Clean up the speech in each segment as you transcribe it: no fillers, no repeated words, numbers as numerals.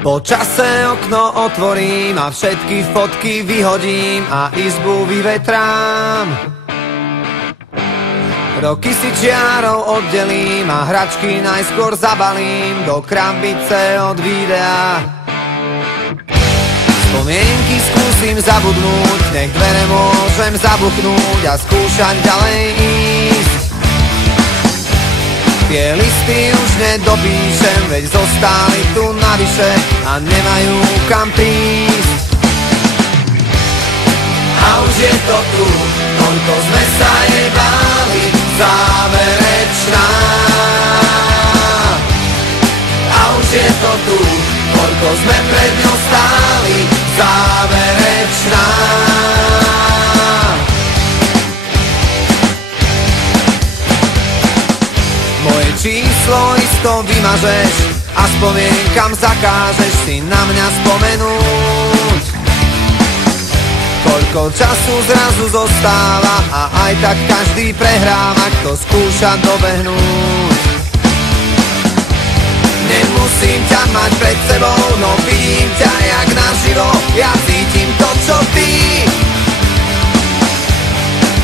Po čase okno otvorím a všetky fotky vyhodím a izbu vyvetrám. Roky si čiarou oddelím a hračky najskôr zabalím do krabice od videa. Spomienky skúsim zabudnúť, nech dvere môžem zabuchnúť a skúšať ďalej ísť. Tie listy už nedopíšem, veď zostali tu navyše a nemajú kam prísť. A už je to tu, koľko sme sa jej báli, záverečná. A už je to tu, koľko sme pred ňou stáli, záverečná. Moje číslo isto vymažeš a spomienkam zakážeš si na mňa spomenúť. Koľko času zrazu zostáva a aj tak každý prehráva, kto skúša dobehnúť. Nemusím ťa mať pred sebou, no vidím ťa jak naživo, ja cítim to, čo ty.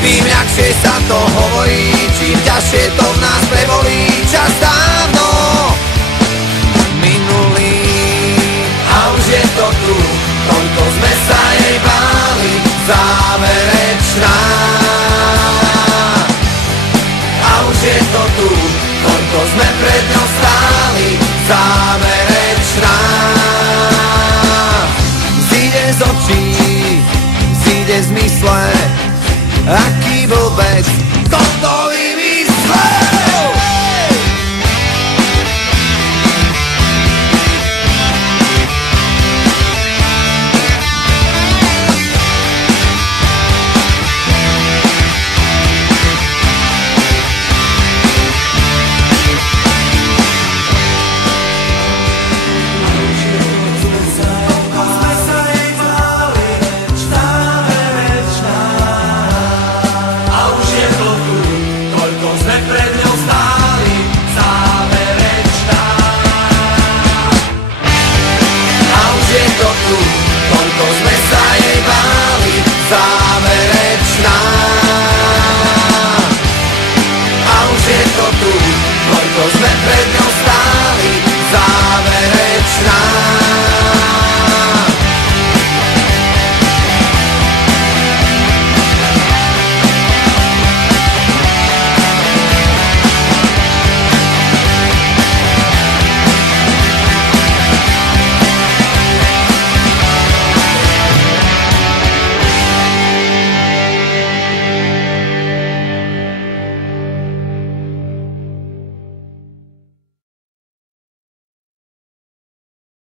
Tým ľahšie sa to hovorí, čím ťažšie to v nás prebolí. Čas dávno minulý a už je to tu, koľko sme sa jej báli, záverečná. A už je to tu, koľko sme pred ňou stáli, záverečná. Zíde z očí, zíde z mysle, aký blbec toto vymyslel. Pred